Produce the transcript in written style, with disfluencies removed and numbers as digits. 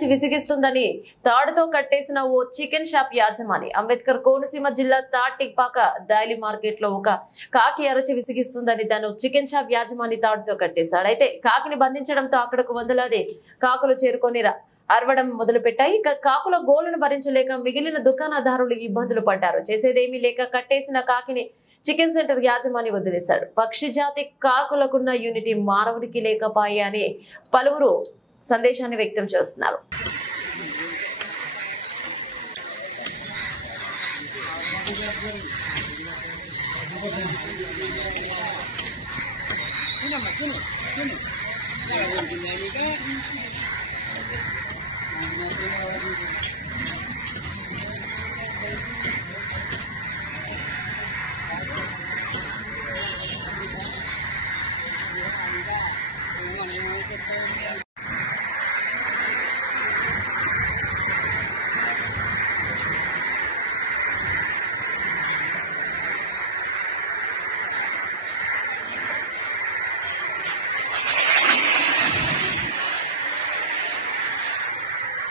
అరిచి విసిగిస్తుందని తాడుతో కట్టేసిన ఓ చికెన్ షాప్ యాజమాని. అంబేద్కర్ కోనసీమ జిల్లా తాటిపాక డైలీ మార్కెట్ లో ఒక కాకి అరిచి విసిగిస్తుందని తను చికెన్ షాప్ యాజమాని తాడుతో కట్టేశాడు. అయితే కాకిని బంధించడంతో అక్కడకు వందలాది కాకులు చేరుకొని అరవడం మొదలుపెట్టాయి. ఇక కాకుల గోలను భరించలేక మిగిలిన దుకాణదారులు ఇబ్బందులు పడ్డారు. చేసేదేమీ లేక కట్టేసిన కాకిని చికెన్ సెంటర్ యాజమాని వదిలేశాడు. పక్షి జాతి కాకులకున్న యూనిటీ మానవుడికి లేకపాయే అని పలువురు సందేశాన్ని వ్యక్తం చేస్తున్నారు.